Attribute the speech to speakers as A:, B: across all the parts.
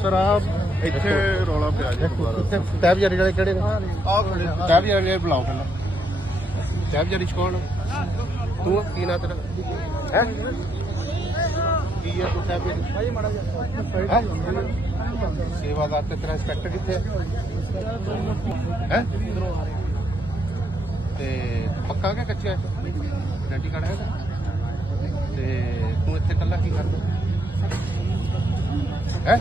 A: Sir ਆ ਇੱਥੇ ਰੌਲਾ ਪਿਆ ਜੀ ਦੁਬਾਰਾ।
B: ਟੈਬ ਜਾਰੀ ਵਾਲੇ ਕਿਹੜੇ ਨੇ?
A: ਆਹ ਖੜੇ
B: ਟੈਬ ਜਾਰੀ ਵਾਲੇ ਬੁਲਾਓ ਪਹਿਲਾਂ। ਟੈਬ ਜਾਰੀ ਚ ਕੌਣ? ਤੂੰ ਆ? ਕੀ ਨਾਂ ਤੇਰਾ ਹੈ? ਕੀ ਹੈ ਤੂੰ ਟੈਬ ਜਾਰੀ? ਭਾਈ ਮਾੜਾ ਜਿਹਾ ਸੇਵਾਦਾਰ ਤੇ ਤੇਰਾ ਇੰਸਪੈਕਟਰ ਕਿੱਥੇ ਹੈ? ਤੇ ਪੱਕਾ ਕਿ ਕੱਚਾ ਹੈ? ਆਇਡੈਂਟੀ ਕਾਰਡ ਹੈਗਾ? ਤੇ ਤੂੰ ਇੱਥੇ ਇਕੱਲਾ ਕੀ ਕਰਦਾ ਹੈ?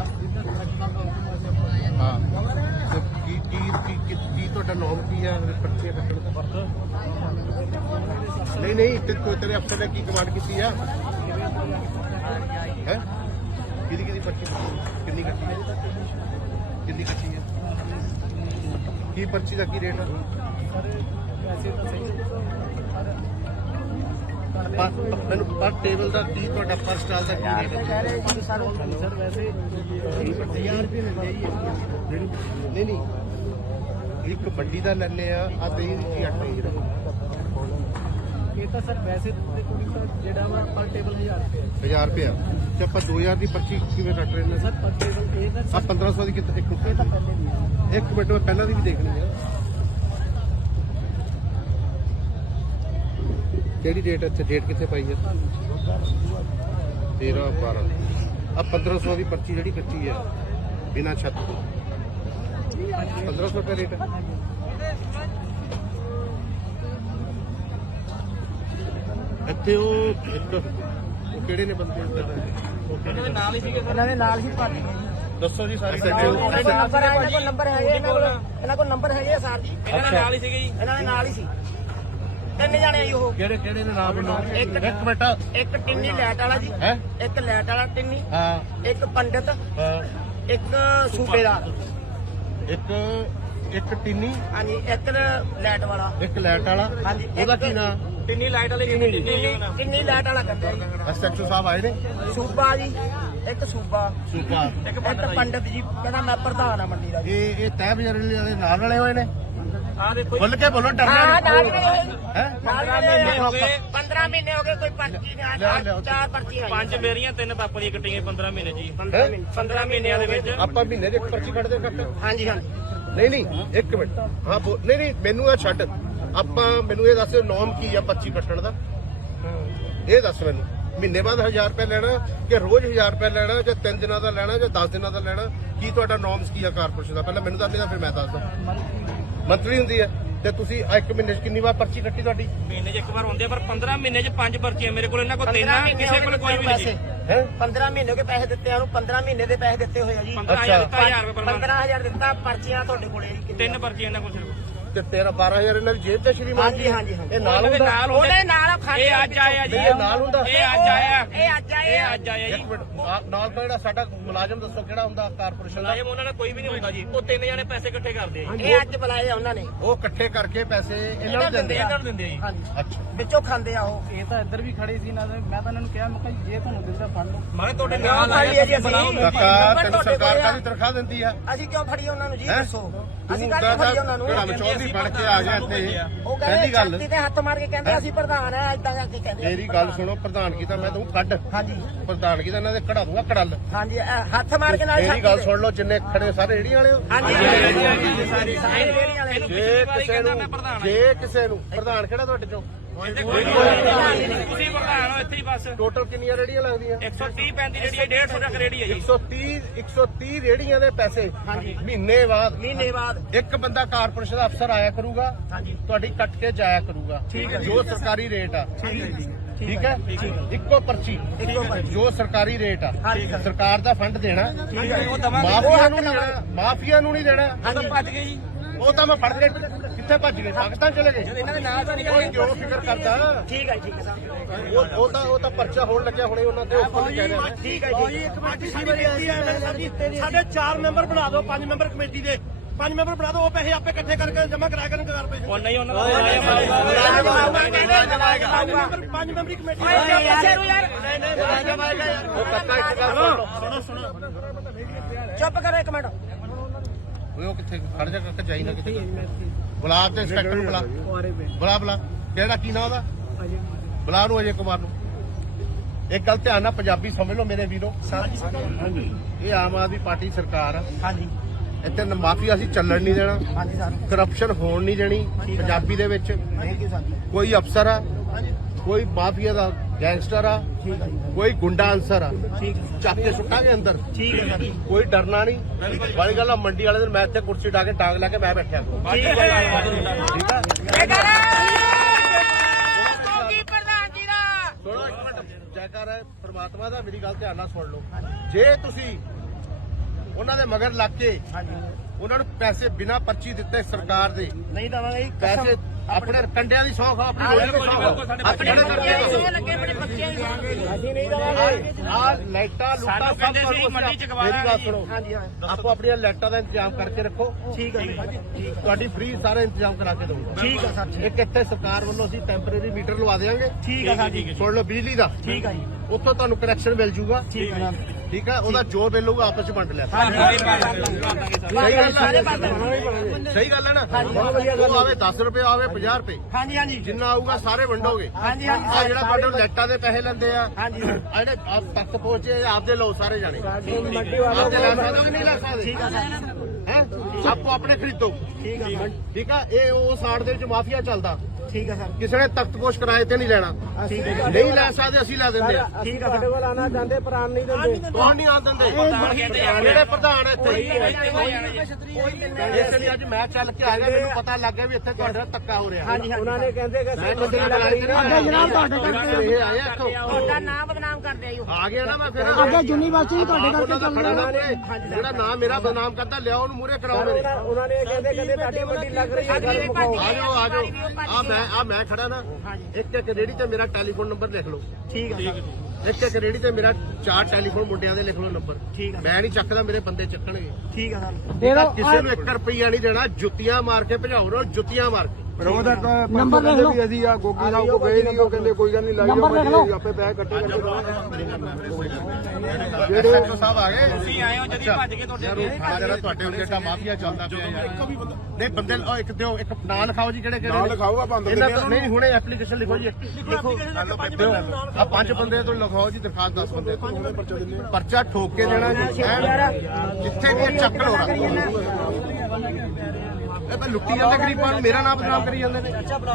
B: ਹਾਂ ਤੇ ਕੀ ਤੁਹਾਡਾ ਨਾਮ ਕੀ ਹੈ? ਪਰਚੇ ਕੱਟਣ ਦਾ? ਨਹੀਂ ਤੇ ਤੇਰੇ ਅਫਸਰ ਨੇ ਕੀ ਕਮਾਂਡ ਕੀਤੀ ਆ? ਹੈ ਕਿਹਦੀ ਪਰਚੀ ਕਿੰਨੀ ਕੱਟੀ ਹੈ? ਕਿੰਨੀ ਕੱਟੀ ਹੈ? ਕੀ ਪਰਚੀ ਦਾ ਕੀ ਰੇਟ ਹੈ? ਮੈਨੂੰ ਪਰ ਟੇਬਲ ਦਾ ਕੀ ਤੁਹਾਡਾ ਪਰ ਸਟਾਲ ਦਾ ਕੀ ਰੇਟ ਹੈ?
C: ਸਰ ਵੈਸੇ 1000 ਰੁਪਏ ਲੈਂਦੇ ਜੀ।
B: ਨਹੀਂ ਇੱਕ ਵੱਡੀ ਦਾ ਲੈਣੇ ਆ ਤੇ ਇਹ 8 ਇੰਚ ਦਾ
C: ਇਹ ਤਾਂ ਸਰ ਵੈਸੇ ਜਿਹੜਾ ਵਾ ਪਰ ਟੇਬਲ 1000 ਰੁਪਏ
B: 1000 ਰੁਪਇਆ ਤੇ ਆਪਾਂ 2000 ਦੀ ਪਰਚੀ ਕਿਵੇਂ ਕੱਟ ਰਹੇ ਨੇ?
C: ਸਰ ਪਰ ਟੇਬਲ ਇਹ ਤਾਂ
B: ਆ 1500 ਦੀ ਕਿਤੇ ਇੱਕ
C: ਇਹ ਤਾਂ ਪਹਿਲੇ ਦੀ ਹੈ।
B: ਇੱਕ ਮਿੰਟ ਮੈਂ ਪਹਿਲਾਂ ਦੀ ਵੀ ਦੇਖਣੀ ਆ। ਕਿਹੜੀ ਡੇਟ ਇੱਥੇ ਡੇਟ ਕਿੱਥੇ ਪਾਈ ਹੈ? 13 12 ਆ 1500 ਦੀ ਪਰਚੀ ਜਿਹੜੀ ਕੱਟੀ ਹੈ ਬਿਨਾਂ ਛੱਤ ਤੋਂ 1500 ਰੁਪਏ ਰੇਟ ਹੈ। ਇੱਥੇ ਉਹ ਕਿਹੜੇ ਨੇ ਬੰਦੇ
C: ਇਹਨਾਂ ਦੇ ਨਾਲ ਹੀ ਭੱਜ ਗਏ ਜੀ।
B: ਦੱਸੋ ਜੀ ਸਾਰੀ
C: ਨੰਬਰ ਹੈਗੇ ਇਹਨਾਂ ਕੋਲ ਨੰਬਰ ਹੈਗੇ ਆ ਸਰ ਜੀ। ਇਹਨਾਂ ਦੇ ਨਾਲ ਹੀ ਸੀਗੇ ਜੀ। ਇਹਨਾਂ ਦੇ ਨਾਲ ਹੀ ਸੀ। ਤਿੰਨ ਜਾਣੇ ਆ ਜੀ ਉਹ।
B: ਕਿਹੜੇ ਨੇ ਨਾਮ ਬੋਲੋ?
C: ਇੱਕ
B: ਮਿੰਟ
C: ਇੱਕ ਟਿੰਨੀ ਲੈਟ ਵਾਲਾ ਜੀ।
B: ਹੈ
C: ਇੱਕ ਲੈਟ ਵਾਲਾ ਟਿੰਨੀ।
B: ਹਾਂ
C: ਇੱਕ ਪੰਡਿਤ।
B: ਹਾਂ
C: ਇੱਕ ਸੂਬੇਦਾਰ।
B: ਇੱਕ ਟਿੰਨੀ
C: ਹਾਂਜੀ ਇੱਕ ਲੈਟ ਵਾਲਾ।
B: ਇੱਕ ਲਾਈਟ ਵਾਲਾ।
C: ਹਾਂਜੀ
B: ਉਹਦਾ ਕੀ ਨਾਂ?
C: ਟਿੰਨੀ ਲਾਈਟ ਵਾਲੇ ਟਿੰਨੀ ਲਾਈਟ ਵਾਲਾ ਕਹਿੰਦੇ ਆ ਜੀ।
B: ਐਸਐਚਓ ਸਾਹਿਬ ਆਏ ਨੇ?
C: ਸੂਬਾ ਜੀ ਇੱਕ ਸੂਬਾ।
B: ਸੂਪਾ
C: ਇੱਕ ਪੰਡਿਤ ਜੀ ਕਹਿੰਦਾ ਮੈਂ ਪ੍ਰਧਾਨ ਆ ਮੰਡੀ ਦਾ ਜੀ।
B: ਇਹ ਤੈਅ ਬਜ਼ਾਰੀ ਵਾਲੇ ਨਾਲ ਵਾਲੇ ਹੋਏ ਨੇ?
C: ਆ ਦੇਖੋ
B: ਖੁੱਲ ਕੇ ਬੋਲੋ ਡਰਨਾ
C: ਹਾਂ ਨਾਲ
B: ਨਹੀਂ ਹੈ।
C: 15 ਮਹੀਨੇ ਹੋ ਗਏ 15 ਮਹੀਨੇ ਹੋ ਗਏ ਕੋਈ ਪਰਚੀ ਨਹੀਂ ਆ। ਚਾਰ ਪਰਚੀਆਂ ਆਈਆਂ।
D: 5 ਮੇਰੀਆਂ 3 ਪਾਪਾ ਦੀਆਂ ਕੱਟੀਆਂ 15 ਮਹੀਨੇ ਜੀ।
C: 15
D: ਮਹੀਨਿਆਂ ਦੇ ਵਿੱਚ
B: ਆਪਾਂ ਮਹੀਨੇ ਦੇ ਇੱਕ ਪਰਚੀ ਕੱਢਦੇ ਕੱਟ?
C: ਹਾਂਜੀ
B: ਨਹੀਂ ਇੱਕ ਮਿੰਟ ਹਾਂ ਨਹੀਂ ਮੈਨੂੰ ਇਹ ਛੱਡ। ਆਪਾਂ ਮੈਨੂੰ ਇਹ ਦੱਸ ਨੋਮ ਕੀ ਆ ਪਰਚੀ ਕੱਟਣ ਦਾ? ਇਹ ਦੱਸ ਮੈਨੂੰ ਮਹੀਨੇ ਬਾਅਦ 1000 ਰੁਪਏ ਲੈਣਾ ਕਿ ਰੋਜ਼ 1000 ਰੁਪਏ ਲੈਣਾ ਜਾਂ 3 ਦਿਨਾਂ ਦਾ ਲੈਣਾ ਜਾਂ 10 ਦਿਨਾਂ ਦਾ ਲੈਣਾ? ਕੀ ਤੁਹਾਡਾ ਨੋਮਸ ਕੀ ਆ ਕਾਰਪੋਰੇਸ਼ਨ ਦਾ? ਪਹਿਲਾਂ ਮੈਨੂੰ ਦੱਸ ਦੇ ਫਿਰ ਮੈਂ ਦੱਸਦਾ। ਮੰਥਲੀ ਹੁੰਦੀ ਹੈ ਤੇ ਤੁਸੀਂ ਇੱਕ ਮਹੀਨੇ 'ਚ ਕਿੰਨੀ ਵਾਰ ਪਰਚੀ ਕੱਟੀ ਤੁਹਾਡੀ?
D: ਮਹੀਨੇ 'ਚ ਇੱਕ ਵਾਰ ਹੁੰਦੇ ਆ ਪਰ 15 ਮਹੀਨੇ 'ਚ 5 ਪਰਚੀਆਂ ਮੇਰੇ ਕੋਲ। ਇਹਨਾਂ ਕੋਲ 3 ਕਿਸੇ ਕੋਲ ਕੋਈ ਵੀ ਨਹੀਂ।
B: ਹੈ
C: 15 ਮਹੀਨੇ ਹੋ ਗਏ ਪੈਸੇ ਦਿੱਤੇ ਆ ਉਹਨੂੰ। 15 ਮਹੀਨੇ ਦੇ ਪੈਸੇ ਦਿੱਤੇ ਹੋਏ ਆ ਜੀ।
D: 15000 ਦਿੱਤਾ 1000 ਰੁਪਏ ਪਰ ਮੰਥ।
C: 15000 ਦਿੱਤਾ ਪਰਚੀਆਂ ਤੁਹਾਡੇ ਕੋਲੇ ਆ ਜੀ।
D: 3 ਪਰਚੀਆਂ ਇਹਨਾਂ ਕੋਲ ਸਿਰਫ।
B: ਤੇ 13000 ਇਹਨਾਂ ਦੀ ਜੇਬ ਤੇ ਸ਼੍ਰੀਮਾਨ
C: ਹਾਂਜੀ ਹਾਂਜੀ
B: ਇਹ ਨਾਲ ਹੁੰਦਾ?
C: ਉਹਦੇ ਨਾਲ ਖਾਂਦੇ
D: ਇਹ ਅੱਜ ਆਇਆ ਜੀ।
B: ਇਹ ਨਾਲ ਹੁੰਦਾ?
D: ਇਹ ਅੱਜ ਆਇਆ।
C: ਇਹ ਅੱਜ ਆਏ ਆ।
D: ਅੱਜ ਆਇਆ ਜੀ।
B: ਇੱਕ ਮਿੰਟ ਨਾਲ ਤਾਂ ਜਿਹੜਾ ਸਾਡਾ ਮੁਲਾਜ਼ਮ ਦੱਸੋ ਕਿਹੜਾ ਹੁੰਦਾ ਕਾਰਪੋਰੇਸ਼ਨ ਦਾ?
D: ਮੁਲਾਜ਼ਮ ਉਹਨਾਂ ਦਾ ਕੋਈ ਵੀ ਨਹੀਂ ਹੁੰਦਾ ਜੀ। ਉਹ 3 ਜਣੇ ਪੈਸੇ ਇਕੱਠੇ ਕਰਦੇ ਆ ਜੀ।
C: ਇਹ ਅੱਜ ਬੁਲਾਏ ਆ ਉਹਨਾਂ ਨੇ।
B: ਉਹ ਇਕੱਠੇ ਕਰਕੇ ਪੈਸੇ ਇਹਨਾਂ ਨੂੰ ਦਿੰਦੇ ਆ?
D: ਇਹਨਾਂ ਨੂੰ ਦਿੰਦੇ ਆ ਜੀ।
C: ਹਾਂਜੀ
B: ਅੱਛਾ
C: ਵਿੱਚੋਂ ਖਾਂਦੇ ਆ ਉਹ।
E: ਇਹ ਤਾਂ ਇੱਧਰ ਵੀ ਖੜੇ ਸੀ ਨਾ। ਮੈਂ ਤਾਂ ਇਹਨਾਂ ਨੂੰ ਕਿਹਾ ਮੈਂ ਕਿਹਾ ਜੇ ਤੁਹਾਨੂੰ ਦਿਲਦਾ ਫੜ ਲਓ।
D: ਮੈਂ ਕਿਹਾ ਤੁਹਾਡੇ
C: ਨਾਲ
D: ਨਾਲ
C: ਆਏ ਜੀ ਅਸੀਂ।
B: ਕਾਕਾ ਤੈਨੂੰ ਸਰਕਾਰ ਕਾਹਦੀ ਤਨਖਾਹ ਦਿੰਦੀ ਆ?
C: ਅਸੀਂ ਕਿਉਂ ਫੜੀਏ ਉਹਨਾਂ ਨੂੰ ਜੀ
B: ਹੈਂ?
C: ਦੱਸੋ। ਅਸੀਂ
B: ਤੂੰ
C: ਕਾਹਦੀ ਫੜੀਏ ਉਹਨਾਂ ਨੂੰ?
B: ਜਿਹੜਾ ਮਚੌਧਰੀ ਬਣ ਕੇ ਆ ਗਿਆ ਇੱਥੇ
C: ਉਹ
B: ਪਹਿਲੀ
C: ਕਹਿੰਦੇ
B: ਗੱਲ
C: ਛਾਤੀ ਤੇ ਹੱਥ ਮਾਰ ਕੇ ਕਹਿੰਦੇ ਅਸੀਂ ਪ੍ਰਧਾਨ ਆ ਇਦਾਂ ਕਰਕੇ ਕਹਿੰਦੇ।
B: ਮੇਰੀ ਗੱਲ ਸੁਣੋ ਪ੍ਰਧਾਨਗੀ ਤਾਂ ਮੈਂ ਤੂੰ ਕੱਢ।
C: ਹਾਂਜੀ
B: ਪ੍ਰਧਾਨਗੀ ਤਾਂ ਇਹਨਾਂ ਦੇ ਕਢਾ ਦੂੰਗਾ ਕੜਲ।
C: ਹਾਂਜੀ ਹੱਥ ਮਾਰ ਕੇ ਨਾਲ
B: ਮੇਰੀ
C: ਛਾਤੀ
B: ਗੱਲ
C: ਤੇ।
B: ਸੁਣ ਲਓ ਜਿੰਨੇ ਖੜੇ ਸਾਰੇ ਰੇਹੜੀਆਂ ਵਾਲੇ ਹੋ।
C: ਹਾਂਜੀ ਸਾਰੇ ਰੇਹੜੀਆਂ ਵਾਲੇ।
B: ਜੇ ਕਿਸੇ ਨੂੰ ਪ੍ਰਧਾਨ ਕਿਹੜਾ ਤੁਹਾਡੇ ਚੋਂ?
D: ਤੁਸੀਂ ਪ੍ਰਧਾਨ ਹੋ ਇੱਥੇ ਹੀ ਬਸ।
B: ਟੋਟਲ ਕਿੰਨੀਆਂ ਰੇਹੜੀਆਂ ਲੱਗਦੀਆਂ?
D: 130 35 ਰੇੜੀ ਹੈ 150 ਤੱਕ ਰੇੜੀ ਹੈ ਜੀ।
B: 130 ਰੇਹੜੀਆਂ ਦੇ ਪੈਸੇ ਮਹੀਨੇ ਬਾਅਦ ਇੱਕ ਬੰਦਾ ਕਾਰਪੋਰੇਸ਼ਨ ਦਾ ਅਫਸਰ ਆਇਆ ਕਰੂਗਾ ਤੁਹਾਡੀ ਕੱਟ ਕੇ ਜਾਇਆ ਕਰੂਗਾ ਜੋ ਸਰਕਾਰੀ ਰੇਟ ਆ। ਠੀਕ ਹੈ ਇੱਕੋ ਪਰਚੀ ਜੋ ਸਰਕਾਰੀ ਰੇਟ ਆ। ਸਰਕਾਰ ਦਾ ਫੰਡ ਦੇਣਾ ਮਾਫੀਆ ਨੂੰ ਨਹੀਂ ਦੇਣਾ।
D: ਭੱਜ ਗਏ ਜੀ।
B: ਉਹ ਤਾਂ ਮੈਂ ਫੜ ਕੇ ਕਿੱਥੇ ਭੱਜ ਗਏ? ਪਾਕਿਸਤਾਨ ਚਲੇ ਗਏ?
C: ਇਹਨਾਂ ਦੇ ਨਾਲ ਤਾਂ ਨਹੀਂ
B: ਕੋਈ ਕਿਉਂ ਫਿਕਰ ਕਰਦਾ?
C: ਠੀਕ ਹੈ ਸਰ।
B: ਉਹ ਤਾਂ ਪਰਚਾ ਹੋਣ ਲੱਗਿਆ ਹੁਣੇ ਉਹਨਾਂ ਦੇ ਉੱਪਰ ਕਹਿ ਰਹੇ ਨੇ।
C: ਠੀਕ ਹੈ ਜੀ। ਇੱਕ ਕਮੇਟੀ ਸਾਡੇ 4 ਮੈਂਬਰ ਬਣਾ ਦਿਓ। 5 ਮੈਂਬਰ ਕਮੇਟੀ ਦੇ 5 ਮੈਂਬਰ ਬਣਾ ਦਿਓ। ਉਹ ਪੈਸੇ ਆਪੇ ਇਕੱਠੇ ਕਰਕੇ ਜਮ੍ਹਾਂ ਕਰਾਇਆ ਕਰਨ ਕਰ ਪਏ।
D: ਉਹ ਨਹੀਂ ਉਹਨਾਂ ਦਾ
C: 5 ਮੈਂਬਰੀ ਕਮੇਟੀ ਚੁੱਪ ਕਰੋ ਇੱਕ ਮਿੰਟ।
B: ਉਹ ਕਿੱਥੇ ਖੜ ਜਾ ਕਰਕੇ ਜਾਈ ਨਾ ਕਿਤੇ। ਬੁਲਾ ਤੇ ਇੰਸਪੈਕਟਰ ਨੂੰ ਬੁਲਾ। ਬੁਲਾ ਕਿਹੜਾ ਕੀ ਨਾਂ ਉਹਦਾ? ਬੁਲਾ ਨੂੰ ਅਜੇ ਕੁਮਾਰ ਨੂੰ। ਇੱਕ ਗੱਲ ਧਿਆਨ ਨਾਲ ਪੰਜਾਬੀ ਸਮਝ ਲਓ ਮੇਰੇ ਵੀਰੋ, ਇਹ ਆਮ ਆਦਮੀ ਪਾਰਟੀ ਸਰਕਾਰ ਆ।
C: ਹਾਂਜੀ
B: ਇੱਥੇ ਮਾਫੀਆ ਅਸੀਂ ਚੱਲਣ ਨਹੀਂ ਦੇਣਾ,
C: ਹਾਂਜੀ ਸਰ
B: ਕਰਪਸ਼ਨ ਹੋਣ ਨਹੀਂ ਦੇਣੀ ਪੰਜਾਬੀ ਦੇ ਵਿੱਚ।
C: ਥੈਂਕ ਯੂ ਸਰ ਜੀ।
B: ਕੋਈ ਅਫਸਰ ਆ, ਕੋਈ ਮਾਫੀਆ ਦਾ ਗੈਂਗਸਟਰ ਆ,
C: ਠੀਕ ਹੈ ਜੀ।
B: ਕੋਈ ਗੁੰਡਾ ਅਨਸਰ ਆ,
C: ਠੀਕ ਹੈ
B: ਚੱਕ ਕੇ ਸੁੱਟਾਂਗੇ ਅੰਦਰ।
C: ਠੀਕ ਹੈ ਸਰ ਜੀ।
B: ਕੋਈ ਡਰਨਾ ਨਹੀਂ। ਬੜੀ ਗੱਲ ਆ, ਮੰਡੀ ਵਾਲੇ ਦਿਨ ਮੈਂ ਇੱਥੇ ਕੁਰਸੀ ਢਾ ਕੇ ਟਾਂਗ ਲਾ ਕੇ ਮੈਂ ਬੈਠਿਆ
C: ਠੀਕ ਹੈ
B: ਠੀਕ ਆ। ਸੁਣੋ ਇੱਕ ਮਿੰਟ, ਜੈਕਾਰ ਹੈ ਪ੍ਰਮਾਤਮਾ ਦਾ, ਮੇਰੀ ਗੱਲ ਧਿਆਨ ਨਾਲ ਸੁਣ ਲਓ। ਜੇ ਤੁਸੀਂ ਉਹਨਾਂ ਦੇ ਮਗਰ ਲੱਗ ਕੇ
C: ਹਾਂਜੀ
B: ਉਹਨਾਂ ਨੂੰ ਪੈਸੇ ਬਿਨਾਂ ਪਰਚੀ ਦਿੱਤੇ ਸਰਕਾਰ ਦੇ
C: ਨਹੀਂ ਦਵਾਂਗੇ ਜੀ।
B: ਪੈਸੇ ਆਪਣੇ ਕੰਡਿਆਂ ਦੀ ਸੌਖ ਆ, ਆਪਣੀ ਰੋਟੀ ਦੀ ਸੌਖ ਆ।
D: ਆਪਣੇ ਬੱਚਿਆਂ ਦੀ ਸੌਖ
C: ਲੱਗੇ ਆਪਣੇ ਬੱਚਿਆਂ ਦੀ
B: ਅਸੀਂ ਨਹੀਂ ਦਵਾਂਗੇ। ਆ ਲਾਈਟਾਂ ਲੁੱਟਾਂ
D: ਸਾਨੂੰ
B: ਸਭ
D: ਕਹਿੰਦੇ ਸੀ
B: ਤੁਹਾਨੂੰ
D: ਮੰਡੀ ਚ ਗਵਾ
B: ਮੇਰੀ ਗੱਲ
D: ਲਾਂਗੇ।
B: ਸੁਣੋ,
C: ਹਾਂਜੀ ਹਾਂ
B: ਆਪੋ ਆਪਣੀਆਂ ਲਾਈਟਾਂ ਦਾ ਇੰਤਜ਼ਾਮ ਕਰਕੇ ਰੱਖੋ।
C: ਠੀਕ ਹੈ ਜੀ।
B: ਤੁਹਾਡੀ ਫ੍ਰੀ ਸਾਰਾ ਇੰਤਜ਼ਾਮ ਕਰਾ ਕੇ ਦਊਗਾ।
C: ਠੀਕ ਹੈ ਸਰ ਜੀ।
B: ਇੱਕ ਇੱਥੇ ਸਰਕਾਰ ਵੱਲੋਂ ਅਸੀਂ ਟੈਂਪਰੇਰੀ ਮੀਟਰ ਲਵਾ ਦੇਵਾਂਗੇ।
C: ਠੀਕ ਹੈ ਸਰ ਜੀ।
B: ਸੁਣ ਲਓ ਬਿਜਲੀ ਦਾ,
C: ਠੀਕ ਹੈ ਜੀ।
B: ਉੱਥੋਂ ਤੁਹਾਨੂੰ ਕਨੈਕਸ਼ਨ ਮਿਲ ਜੂਗਾ।
C: ਠੀਕ ਹੈ ਸਰ।
B: ਠੀਕ ਹੈ, ਉਹਦਾ ਜੋ ਬਿੱਲ ਹੋਊਗਾ ਆਪਸ ਚ ਵੰਡ ਲਿਆ।
C: ਹਾਂਜੀ
B: ਸਹੀ ਗੱਲ ਸਹੀ ਗੱਲ ਹੈ ਨਾ। ਉਹ ਆਵੇ 10 ਰੁਪਏ ਆਵੇ 50 ਰੁਪਏ,
C: ਹਾਂਜੀ ਹਾਂਜੀ
B: ਜਿੰਨਾ ਆਊਗਾ ਸਾਰੇ ਵੰਡੋਗੇ।
C: ਹਾਂਜੀ ਹਾਂਜੀ
B: ਆ ਜਿਹੜਾ ਤੁਹਾਡੇ ਲੈਟਾਂ ਦੇ ਪੈਸੇ ਲੈਂਦੇ ਆ,
C: ਹਾਂਜੀ
B: ਆ ਜਿਹੜੇ ਆਪ ਤੱਕ ਪਹੁੰਚੇ ਆਪਦੇ ਲਓ ਸਾਰੇ ਜਾਣੇ। ਆਪਦੇ ਲੈ ਸਕਦੇ ਕਿ ਨਹੀਂ ਲੈ ਸਕਦੇ?
C: ਠੀਕ ਹੈ ਸਰ।
B: ਹੈ ਆਪੋ ਆਪਣੇ ਖਰੀਦੋ।
C: ਠੀਕ ਹੈ ਸਰ।
B: ਠੀਕ ਹੈ, ਇਹ ਉਹ ਸਾੜ ਦੇ ਵਿੱਚ ਮਾਫੀਆ ਚੱਲਦਾ।
C: ਠੀਕ ਹੈ ਸਰ।
B: ਕਿਸੇ ਨੇ ਤਖਤਪੋਸ਼ ਕਿਰਾਏ ਤੇ ਨਹੀਂ ਲੈਣਾ।
C: ਠੀਕ ਹੈ
B: ਨਹੀਂ ਲੈ ਸਕਦੇ, ਅਸੀਂ ਲੈ ਦਿੰਦੇ ਆ।
C: ਠੀਕ ਹੈ ਸਾਡੇ ਕੋਲ ਆਣਾ ਚਾਹੁੰਦੇ ਪਰ ਆਣ ਨਹੀਂ ਦਿੰਦੇ।
B: ਕੌਣ ਨਹੀਂ ਆਣ ਦਿੰਦੇ? ਜਿਹੜੇ ਪ੍ਰਧਾਨ ਇੱਥੇ ਇਸ ਲਈ ਅੱਜ ਮੈਂ ਚੱਲ ਕੇ ਆ ਗਿਆ, ਮੈਨੂੰ ਪਤਾ ਲੱਗ ਗਿਆ ਵੀ ਇੱਥੇ ਤੁਹਾਡੇ ਨਾਲ ਧੱਕਾ ਹੋ ਰਿਹਾ।
C: ਹਾਂਜੀ ਉਹਨਾਂ ਨੇ ਕਹਿੰਦੇ ਕਿ
B: ਮੈਂ ਤੁਹਾਡੇ ਨਾਲ ਆਈ ਨਹੀਂ। ਜਨਾਬ ਤੁਹਾਡੇ ਕਰਕੇ ਇਹ ਆਇਆ ਇੱਥੋਂ
C: ਤੁਹਾਡਾ ਨਾਮ ਬਦਨਾਮ ਕਰਦੇ ਆਇਓ।
B: ਆ ਗਿਆ ਨਾ ਮੈਂ ਫਿਰ
E: ਅੱਗੇ ਯੂਨੀਵਰਸਿਟੀ ਤੁਹਾਡੇ ਕਰਕੇ ਚੱਲ
B: ਖੜਾ ਰਿਹਾ। ਜਿਹੜਾ ਨਾਮ ਮੇਰਾ ਬਦਨਾਮ ਕਰਦਾ ਲਿਆਓ ਉਹਨੂੰ ਮੂਹਰੇ ਕਰਾਓ ਮੇਰੇ।
C: ਉਹਨਾਂ ਨੇ ਕਹਿੰਦੇ ਤੁਹਾਡੀ ਮੰਡੀ ਲੱਗ ਰਹੀ ਹੈ।
B: ਆ ਜਾਓ ਆ ਜਾਓ। ਆ ਮੈਂ ਖੜਾ ਨਾ, ਇੱਕ ਇੱਕ ਰੇੜੀ ਤੇ ਮੇਰਾ ਟੈਲੀਫੋਨ ਨੰਬਰ ਲਿਖ ਲਓ।
C: ਠੀਕ ਹੈ
B: ਇੱਕ ਇੱਕ ਰੇੜੀ ਤੇ ਮੇਰਾ 4 ਟੈਲੀਫੋਨ ਮੁੰਡਿਆਂ ਦੇ ਲਿਖ ਲਓ ਨੰਬਰ।
C: ਠੀਕ ਹੈ
B: ਮੈਂ ਨਹੀਂ ਚੱਕਦਾ, ਮੇਰੇ ਬੰਦੇ ਚੱਕਣਗੇ।
C: ਠੀਕ ਹੈ ਸਰ।
B: ਕਿਸੇ ਨੂੰ 1 ਰੁਪਈਆ ਨਹੀਂ ਦੇਣਾ। ਜੁੱਤੀਆਂ ਮਾਰ ਕੇ ਭਜਾਓ ਰੋ, ਜੁੱਤੀਆਂ ਮਾਰ ਕੇ।
E: ਨੰਬਰ ਲਿਖ ਲਓ।
A: ਵੀ ਅਸੀਂ ਆ ਗੋਗੀ ਸਾਹਿਬ ਕੋ ਗਏ ਨਹੀਂ, ਉਹ ਕਹਿੰਦੇ ਕੋਈ ਗੱਲ ਨਹੀਂ ਲਾਈ
E: ਨੰਬਰ ਲਿਖ ਲਓ।
A: ਆਪੇ ਪੈਸੇ ਕੱਟੇ
B: ਜਿਹੜੇ ਸਾਹਿਬ ਆ ਗਏ।
D: ਤੁਸੀਂ ਆਏ ਹੋ ਜਦੀ ਭੱਜ ਕੇ ਤੁਹਾਡੇ
B: ਜਿਹੜਾ ਤੁਹਾਡੇ ਉੱਤੇ ਏਡਾ ਮਾਫੀਆ ਚੱਲਦਾ ਪਿਆ ਯਾਰ। ਨਹੀਂ ਬੰਦੇ ਉਹ ਇੱਕ ਦਿਓ, ਇੱਕ ਨਾਂ ਲਿਖਾਓ ਜੀ ਕਿਹੜੇ ਕਿਹੜੇ
A: ਲਿਖਾਊਗਾ ਬੰਦ
B: ਨਹੀਂ ਹੁਣੇ ਐਪਲੀਕੇਸ਼ਨ ਲਿਖੋ ਜੀ। ਲਿਖੋ ਆ 5 ਬੰਦੇ ਤੋਂ ਲਿਖਾਓ ਜੀ, ਦਰਖਾਸਤ 10 ਬੰਦੇ ਤੋਂ ਪਰਚਾ ਠੋਕ ਕੇ ਦੇਣਾ ਜੀ। ਜਿੱਥੇ ਵੀ ਚੱਕ ਲੋ ਇਹ ਤਾਂ ਲੁੱਟੀ ਜਾਂਦੇ ਗਰੀਬਾਂ ਨੂੰ, ਮੇਰਾ ਨਾਮ ਬਦਨਾਮ ਕਰੀ ਜਾਂਦੇ ਨੇ।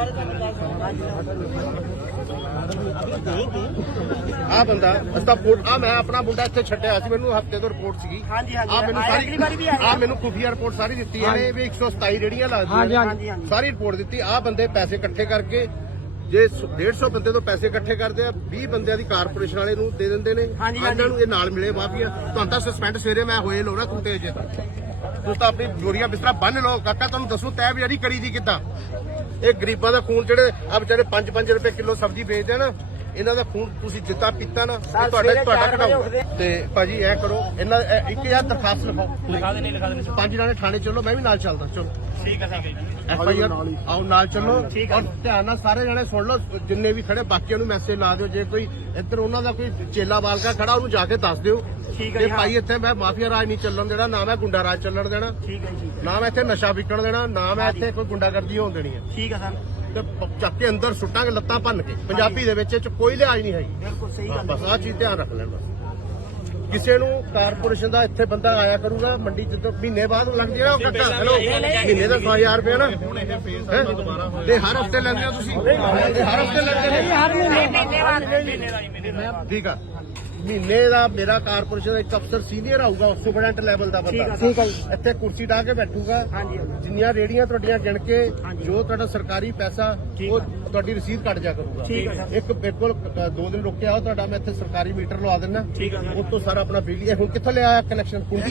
B: ਆ ਬੰਦਾ ਅਸਤਾ ਆ ਮੈਂ ਆਪਣਾ ਮੁੰਡਾ ਇੱਥੇ ਛੱਡਿਆ ਸੀ, ਮੈਨੂੰ ਹਫਤੇ ਤੋਂ ਰਿਪੋਰਟ ਸੀਗੀ।
C: ਹਾਂਜੀ ਹਾਂਜੀ
B: ਆ ਮੈਨੂੰ ਮੈਨੂੰ ਖੁਫੀਆ ਰਿਪੋਰਟ ਸਾਰੀ ਦਿੱਤੀ ਇਹਨੇ ਵੀ 127 ਰੇੜੀਆਂ ਲੱਗਦੀਆਂ ਨੇ, ਸਾਰੀ ਰਿਪੋਰਟ ਦਿੱਤੀ। ਆ ਬੰਦੇ ਪੈਸੇ ਇਕੱਠੇ ਕਰਕੇ ਜੇ 150 ਬੰਦੇ ਤੋਂ ਪੈਸੇ ਇਕੱਠੇ ਕਰਦੇ ਆ, 20 ਬੰਦਿਆਂ ਦੀ ਕਾਰਪੋਰੇਸ਼ਨ ਵਾਲੇ ਨੂੰ ਦੇ ਦਿੰਦੇ ਨੇ। ਇਹਨਾਂ ਨੂੰ ਇਹ ਨਾਲ ਮਿਲੇ ਮਾਫੀਆ। ਤੁਹਾਨੂੰ ਤਾਂ ਸਸਪੈਂਡ ਸਵੇਰੇ ਮੈਂ ਹੋਏ ਲੋ ਨਾ ਕੁੱਤੇ ਜੇ ਤੁਸੀਂ ਤਾਂ ਆਪਣੀ ਬੋਰੀਆਂ ਬਿਸਤਰਾ ਬੰਨ ਲਓ ਕਾਕਾ। ਤੁਹਾਨੂੰ ਦੱਸੂ ਤੈ ਵੀ ਕਰੀ ਦੀ ਕਿੱਦਾਂ। ਇਹ ਗਰੀਬਾਂ ਦਾ ਖੂਨ, ਜਿਹੜੇ ਆ ਵਿਚਾਰੇ 5-5 ਰੁਪਏ ਕਿਲੋ ਸਬਜ਼ੀ ਵੇਚਦੇ ਆ ਨਾ, ਇਹਨਾਂ ਦਾ ਖੂਨ ਤੁਸੀਂ ਜਿੱਤਾ ਪੀਤਾ ਨਾ, ਤੁਹਾਡਾ ਕਢਾਓ। ਤੇ ਭਾਜੀ ਐ ਕਰੋ, ਇਹਨਾਂ 1000 ਦਰਖਾਸਤ ਲਿਖਾਓ।
D: ਲਿਖਾ ਦੇਣੇ
B: 5 ਜਣੇ ਥਾਣੇ ਚੱਲੋ, ਮੈਂ ਵੀ ਨਾਲ ਚੱਲਦਾ। ਚਲੋ
D: ਠੀਕ ਹੈ ਜੀ।
B: FIR ਆਓ ਨਾਲ ਚੱਲੋ। ਔਰ ਧਿਆਨ ਨਾਲ ਸਾਰੇ ਜਣੇ ਸੁਣ ਲਓ, ਜਿੰਨੇ ਵੀ ਖੜੇ ਬਾਕੀਆਂ ਨੂੰ ਮੈਸੇਜ ਲਾ ਦਿਓ। ਜੇ ਕੋਈ ਇੱਧਰ ਉਹਨਾਂ ਦਾ ਕੋਈ ਚੇਲਾ ਬਾਲਕਾ ਖੜਾ, ਉਹਨੂੰ ਜਾ ਕੇ ਦੱਸ ਦਿਓ ਕਿ ਭਾਈ ਇੱਥੇ ਮੈਂ ਮਾਫੀਆ ਰਾਜ ਨਹੀਂ ਚੱਲਣ ਦੇਣਾ, ਨਾ ਮੈਂ ਗੁੰਡਾ ਰਾਜ ਚੱਲਣ ਦੇਣਾ, ਨਾ ਮੈਂ ਇੱਥੇ ਨਸ਼ਾ ਵਿਕਣ ਦੇਣਾ, ਨਾ ਮੈਂ ਇੱਥੇ ਕੋਈ ਗੁੰਡਾਗਰਦੀ ਹੋਣ ਦੇਣੀ ਹੈ।
C: ਠੀਕ ਹੈ ਸਰ।
B: ਤੇ ਚੱਕ ਕੇ ਅੰਦਰ ਸੁੱਟਾਂਗੇ ਲੱਤਾਂ ਭੰਨ ਕੇ। ਪੰਜਾਬੀ ਦੇ ਵਿੱਚ ਇਹ 'ਚ ਕੋਈ ਲਿਹਾਜ਼ ਨਹੀਂ ਹੈਗੀ।
C: ਬਿਲਕੁਲ ਸਹੀ ਗੱਲ।
B: ਬਸ ਆਹ ਚੀਜ਼ ਧਿਆਨ ਰੱਖ ਲੈਣ ਬਸ। ਕਿਸੇ ਨੂੰ ਕਾਰਪੋਰੇਸ਼ਨ ਦਾ ਇੱਥੇ ਬੰਦਾ ਆਇਆ ਕਰੂਗਾ ਮੰਡੀ ਚ, ਤਾਂ ਮਹੀਨੇ ਬਾਅਦ ਲੱਗ ਜਾਏਗਾ ਉਹ ਕੱਟਾ। ਹੈਲੋ ਮਹੀਨੇ ਦਾ 100,000 ਰੁਪਏ ਨਾ ਤੇ ਹਰ ਹਫਤੇ ਲੈਂਦੇ ਹੋ ਤੁਸੀਂ? ਹਰ ਹਫਤੇ ਲੈਂਦੇ ਨੇ?
E: ਹਰ ਮਹੀਨੇ
B: ਠੀਕ ਆ। ਮਹੀਨੇ ਦਾ ਮੇਰਾ ਕਾਰਪੋਰੇਸ਼ਨ ਦਾ ਇੱਕ ਅਫਸਰ ਸੀਨੀਅਰ ਆਊਗਾ, ਸੁਪਰਡੈਂਟ ਲੈਵਲ ਦਾ ਬੰਦਾ।
E: ਠੀਕ ਹੈ ਜੀ।
B: ਇੱਥੇ ਕੁਰਸੀ ਢਾ ਕੇ ਬੈਠੂਗਾ। ਜਿੰਨੀਆਂ ਰੇੜੀਆਂ ਤੁਹਾਡੀਆਂ ਗਿਣ ਕੇ ਜੋ ਤੁਹਾਡਾ ਸਰਕਾਰੀ ਪੈਸਾ ਉਹ ਤੁਹਾਡੀ ਰਸੀਦ ਕੱਟ ਜਾ ਕਰੂਗਾ। ਇੱਕ ਬਿਲਕੁਲ 2 ਦਿਨ ਰੁਕਿਆ ਹੋ ਤੁਹਾਡਾ, ਮੈਂ ਇੱਥੇ ਸਰਕਾਰੀ ਮੀਟਰ ਲਵਾ ਦਿੰਦਾ। ਉਸ ਤੋਂ ਸਾਰਾ ਆਪਣਾ ਬਿਜਲੀ ਹੁਣ ਕਿੱਥੋਂ ਲਿਆ ਕਨੈਕਸ਼ਨ? ਕੁੰਡੀ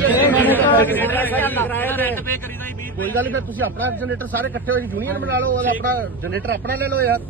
B: ਕੋਈ ਗੱਲ ਨਹੀਂ, ਫਿਰ ਤੁਸੀਂ ਆਪਣਾ ਜਨਰੇਟਰ ਸਾਰੇ ਇਕੱਠੇ ਹੋ ਯੂਨੀਅਨ ਬਣਾ ਲਓ, ਉਹਦਾ ਆਪਣਾ ਜਨਰੇਟਰ ਆਪਣਾ ਲੈ ਲਓ ਯਾਰ।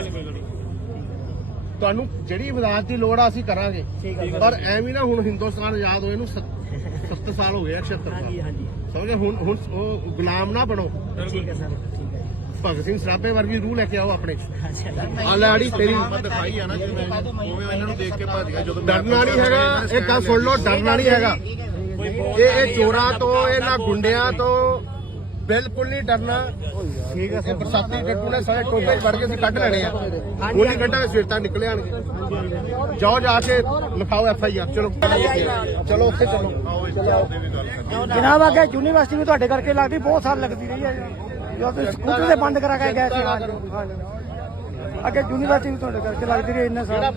B: ਤੁਹਾਨੂੰ ਜਿਹੜੀ ਇਮਦਾਦ ਦੀ ਲੋੜ ਆ ਅਸੀਂ ਕਰਾਂਗੇ, ਪਰ ਐਵੇਂ ਨਾ ਹੁਣ ਹਿੰਦੁਸਤਾਨ ਆਜ਼ਾਦ ਹੋਏ ਨੂੰ 70 ਸਾਲ ਹੋ ਗਏ, 76 ਸਾਲ ਸਮਝੇ। ਹੁਣ ਉਹ ਗੁਲਾਮ ਨਾ ਬਣੋ।
C: ਠੀਕ ਹੈ ਸਰ।
B: ਭਗਤ ਸਿੰਘ ਸਰਾਭੇ ਵਰਗੀ ਰੂਹ ਲੈ ਕੇ ਆਓ ਆਪਣੇ। ਆਲਾੜੀ ਤੇਰੀ
A: ਦਿਖਾਈ ਆ ਨਾ, ਜਿਵੇਂ ਉਵੇਂ ਇਹਨਾਂ ਨੂੰ ਦੇਖ ਕੇ ਭੱਜ ਗਿਆ। ਜਦੋਂ
B: ਡਰਨਾ ਨਹੀਂ ਹੈਗਾ, ਇਹ ਗੱਲ ਸੁਣ ਲਓ, ਡਰਨਾ ਨਹੀਂ ਹੈਗਾ। ਇਹ ਚੋਰਾਂ ਤੋਂ, ਇਹਨਾਂ ਗੁੰਡਿਆਂ ਤੋਂ ਬਿਲਕੁਲ ਨਹੀਂ ਡਰਨਾ। ਠੀਕ ਹੈ। ਬਰਸਾਤੀ ਗੱਟੂ ਨੇ ਸਾਰੇ ਟੋਪੇ ਵੜ ਕੇ ਅਸੀਂ ਕੱਢ ਲੈਣੇ ਆ। ਗੋਲੀ ਕੱਢਾਂਗੇ, ਸਵੇਰ ਤੱਕ ਨਿਕਲ ਆਣਗੇ। ਜਾਓ ਜਾ ਕੇ ਲਿਖਾਓ FIR। ਚਲੋ ਚਲੋ ਉੱਥੇ ਚਲੋ।
C: ਜਨਾਬ ਅੱਗੇ ਯੂਨੀਵਰਸਿਟੀ ਵੀ ਤੁਹਾਡੇ ਕਰਕੇ ਲੱਗਦੀ ਬਹੁਤ ਸਾਲ ਲੱਗਦੀ ਰਹੀ ਹੈ ਜਦੋਂ ਤੁਸੀਂ ਸਕੂਟਰ ਤੇ ਬੰਦ ਕਰਾ ਕੇ ਗਏ ਸੀ। ਅੱਗੇ ਯੂਨੀਵਰਸਿਟੀ ਵੀ ਤੁਹਾਡੇ ਕਰਕੇ ਲੱਗਦੀ ਰਹੀ ਇੰਨੇ ਸਾਲ।